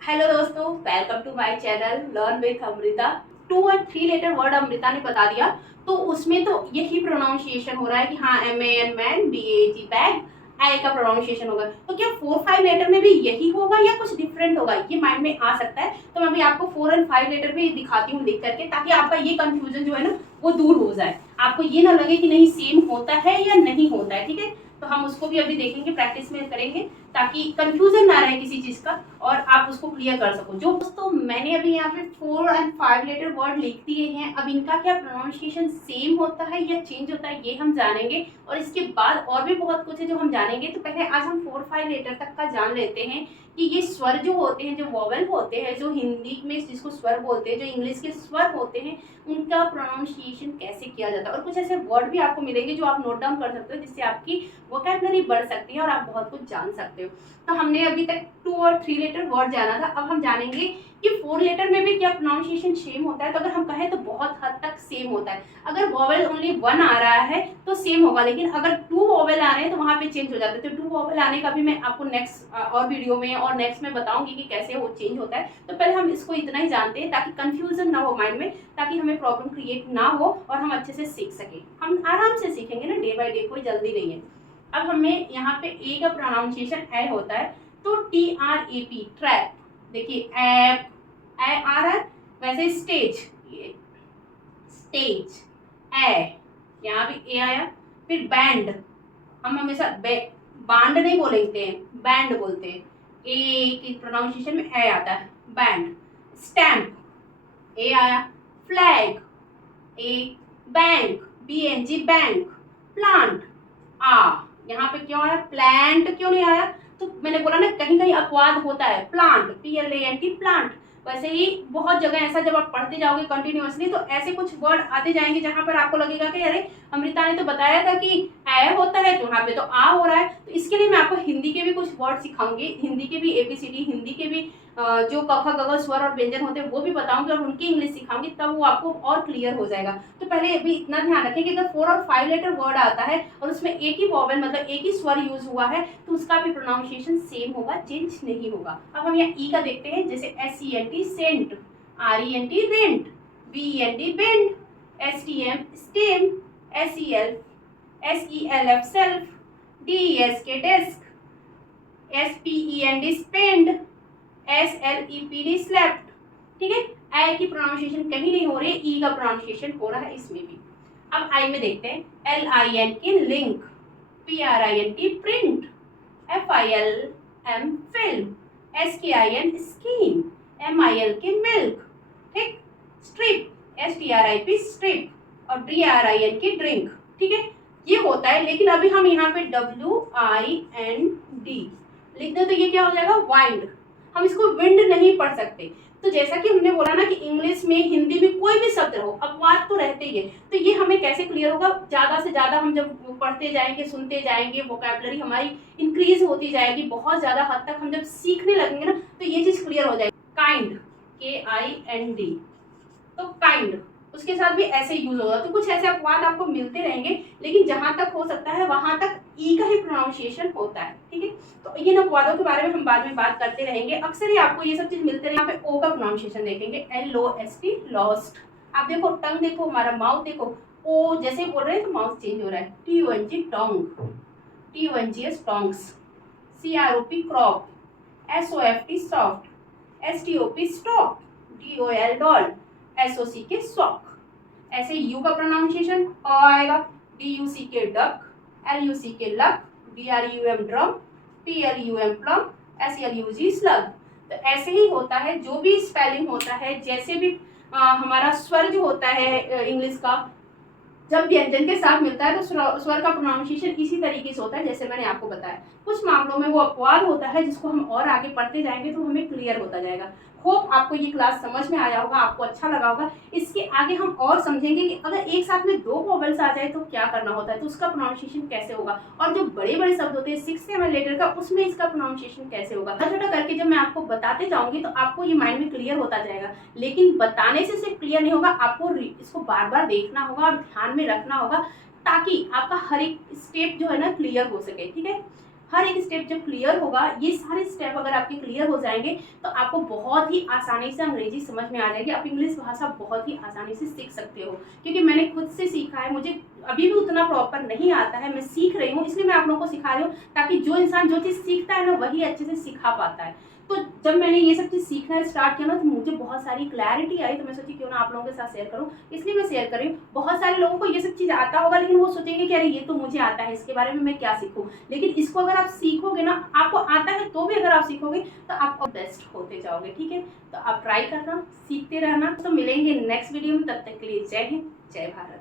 Hello दोस्तों, welcome to my channel learn with Amrita. 2 और 3 letter word Amrita ने बता दिया, तो उसमें तो यही प्रोनाउंसिएशन हो रहा है कि हाँ MAN मैन, BAG बैग, आई का प्रोनाउंसिएशन होगा। तो क्या 4-5 लेटर में भी यही होगा या कुछ डिफरेंट होगा, ये माइंड में आ सकता है। तो मैं अभी आपको 4 और 5 लेटर भी दिखाती हूँ लिख करके, ताकि आपका ये कंफ्यूजन जो है ना वो दूर हो जाए, आपको ये ना लगे कि नहीं सेम होता है या नहीं होता है। ठीक है, तो हम उसको भी अभी देखेंगे, प्रैक्टिस में करेंगे, ताकि कंफ्यूजन ना रहे किसी चीज का और आप उसको क्लियर कर सको। जो दोस्तों मैंने अभी यहाँ पे 4 और 5 लेटर वर्ड लिख दिए हैं, अब इनका क्या प्रोनाउंसिएशन सेम होता है या चेंज होता है ये हम जानेंगे, और इसके बाद और भी बहुत कुछ है जो हम जानेंगे। तो पहले आज हम 4-5 लेटर तक का जान लेते हैं कि ये स्वर जो होते हैं, जो वॉवल होते हैं, जो हिंदी में जिसको स्वर बोलते हैं, जो इंग्लिश के स्वर होते हैं, उनका प्रोनाउंसिएशन कैसे किया जाता है। और कुछ ऐसे वर्ड भी आपको मिलेंगे जो आप नोट डाउन कर सकते हो, जिससे आपकी वोकैबुलरी बढ़ सकती है और आप बहुत कुछ जान सकते हो। तो हमने अभी तक 2 और 3 लेटर वर्ड जाना था, अब हम जानेंगे कि 4 लेटर में भी क्या प्रोनाउंसिएशन सेम होता है। तो अगर हम कहें तो बहुत हद तक सेम होता है। अगर वॉवेल ओनली 1 आ रहा है तो सेम होगा, लेकिन अगर 2 वॉवेल आ रहे हैं तो वहां पे चेंज हो जाता है। तो 2 वॉवेल आने का भी मैं आपको नेक्स्ट और वीडियो में और नेक्स्ट में बताऊंगी कि कैसे वो चेंज होता है। तो पहले हम इसको इतना ही जानते हैं ताकि कंफ्यूजन ना हो माइंड में, ताकि हमें प्रॉब्लम क्रिएट ना हो और हम अच्छे से सीख सके। हम आराम से सीखेंगे ना, डे बाय डे, कोई जल्दी नहीं है। अब हमें यहाँ पे ए का प्रोनाउंसिएशन ए होता है, तो TRAP ट्रैप। देखिए ऐप ए आ रहा है, वैसे स्टेज, ये स्टेज ए, यहाँ भी ए आया। फिर बैंड, हम हमेशा बांड नहीं बोलते हैं, बैंड बोलते हैं। ए की प्रोनाउंसिएशन में ए आता है, बैंड। स्टैम्प ए आया। फ्लैग ए। Bank BNG bank. प्लांट आ, यहाँ पे क्यों आया, प्लांट क्यों नहीं आया। तो मैंने बोला ना कहीं कहीं अपवाद होता है, प्लांट PLANT प्लांट। वैसे ही बहुत जगह ऐसा, जब आप पढ़ते जाओगे कंटिन्यूअसली तो ऐसे कुछ वर्ड आते जाएंगे जहां पर आपको लगेगा कि अरे अमृता ने तो बताया था कि ए होता है, तो वहां पे तो आ हो रहा है। तो इसके लिए मैं आपको हिंदी के भी कुछ वर्ड सिखाऊंगी, हिंदी के भी ABCD, हिंदी के भी जो क ख ग घ स्वर और व्यंजन होते हैं वो भी बताऊंगी, और उनकी इंग्लिश सिखाऊंगी, तब वो आपको और क्लियर हो जाएगा। तो पहले अभी इतना ध्यान रखें कि अगर 4 और 5 लेटर वर्ड आता है और उसमें एक ही वॉवेल मतलब एक ही स्वर यूज हुआ है, तो उसका भी प्रोनाउंसिएशन सेम होगा, चेंज नहीं होगा। अब हम यहाँ ई का देखते हैं, जैसे SENT cent, RENT rent, BENT bend, STM stem, SELF self, DESK desk, SPEND spend, SLEPD slept. ठीक है, आई की प्रोनाउंसिएशन कहीं नहीं हो रही है, ई का प्रोनाउंसिएशन हो रहा है इसमें भी। अब आई में देखते हैं, LINK link, PRINT print, FILM film, SKIN skin, MILK milk. ठीक, स्ट्रिप, STRIP स्ट्रिप, और DRIN ड्रिंक। ठीक है, ये होता है। लेकिन अभी हम यहाँ पे WIND लिख दे तो ये क्या हो जाएगा, वाइंड। हम इसको विंड नहीं पढ़ सकते। तो जैसा कि हमने बोला ना कि इंग्लिश में, हिंदी में कोई भी शब्द हो, अपवाद तो रहते ही है। तो ये हमें कैसे क्लियर होगा, ज्यादा से ज्यादा हम जब पढ़ते जाएंगे, सुनते जाएंगे, वोकैबुलरी हमारी इंक्रीज होती जाएगी, बहुत ज्यादा हद तक हम जब सीखने लगेंगे ना, तो ये चीज क्लियर हो जाएगी। काइंड, KIND, तो काइंड, उसके साथ भी ऐसे यूज होगा। तो कुछ ऐसे अपवाद आपको मिलते रहेंगे, लेकिन जहां तक हो सकता है वहां तक ई का ही प्रोनाउंसिएशन होता है। ठीक है, तो इन अपवादों के बारे में हम बाद में बात करते रहेंगे। अक्सर ही आपको ये सब चीज मिलते रहेंगे। यहाँ पे ओ का प्रोनाउंसिएशन देखेंगे, LOST लॉस्ट। आप देखो, टंग देखो, हमारा माउथ देखो, ओ जैसे बोल रहे हैं तो माउथ चेंज हो रहा है। TONG Tong, TONGS tongs, CROP crop, SOFT soft, STOP stop, DOL doll, SOC के सॉक। ऐसे यू का प्रोनाउंसिएशन अ आएगा, DUC के डक, LUC के luck, DRUM drum, PLUM plum, SLUG slug. तो ऐसे ही होता है, जो भी स्पेलिंग होता है, जैसे भी हमारा स्वर जो होता है इंग्लिश का, जब व्यंजन के साथ मिलता है तो स्वर का प्रोनाउंसिएशन इसी तरीके से होता है जैसे मैंने आपको बताया। कुछ मामलों में वो अपवाद होता है, जिसको हम और आगे पढ़ते जाएंगे तो हमें क्लियर होता जाएगा। होप आपको ये क्लास समझ में आया होगा, आपको अच्छा लगा होगा। इसके आगे हम और समझेंगे कि अगर एक साथ में 2 वॉवेल्स आ जाए तो क्या करना होता है, तो उसका प्रोनाउंसिएशन कैसे होगा, और जो बड़े बड़े शब्द होते हैं 6-7 लेटर का, उसमें इसका प्रोनाउंसिएशन कैसे होगा। छोटा छोटा करके जब मैं आपको बताते जाऊंगी तो आपको ये माइंड में क्लियर होता जाएगा। लेकिन बताने से सिर्फ क्लियर नहीं होगा, आपको इसको बार बार देखना होगा और ध्यान में रखना होगा, ताकि आपका हर एक स्टेप जो है ना क्लियर हो सके। ठीक है, हर एक स्टेप जब क्लियर होगा, ये सारे स्टेप अगर आपके क्लियर हो जाएंगे तो आपको बहुत ही आसानी से अंग्रेजी समझ में आ जाएगी। आप इंग्लिश भाषा बहुत ही आसानी से सीख सकते हो, क्योंकि मैंने खुद से सीखा है। मुझे अभी भी उतना प्रॉपर नहीं आता है, मैं सीख रही हूँ, इसलिए मैं आप लोगों को सिखा रही हूँ, ताकि जो इंसान जो चीज़ सीखता है ना वही अच्छे से सिखा पाता है। तो जब मैंने ये सब चीज़ सीखना स्टार्ट किया ना, तो मुझे बहुत सारी क्लैरिटी आई, तो मैं सोची क्यों ना आप लोगों के साथ शेयर करूं, इसलिए मैं शेयर कर रही हूँ। बहुत सारे लोगों को ये सब चीज़ आता होगा, लेकिन वो सोचेंगे कि अरे ये तो मुझे आता है, इसके बारे में मैं क्या सीखूं। लेकिन इसको अगर आप सीखोगे ना, आपको आता है तो भी अगर आप सीखोगे तो आप बेस्ट होते जाओगे। ठीक है, तो आप ट्राई करना, सीखते रहना। तो मिलेंगे नेक्स्ट वीडियो में, तब तक के लिए जय हिंद, जय भारत।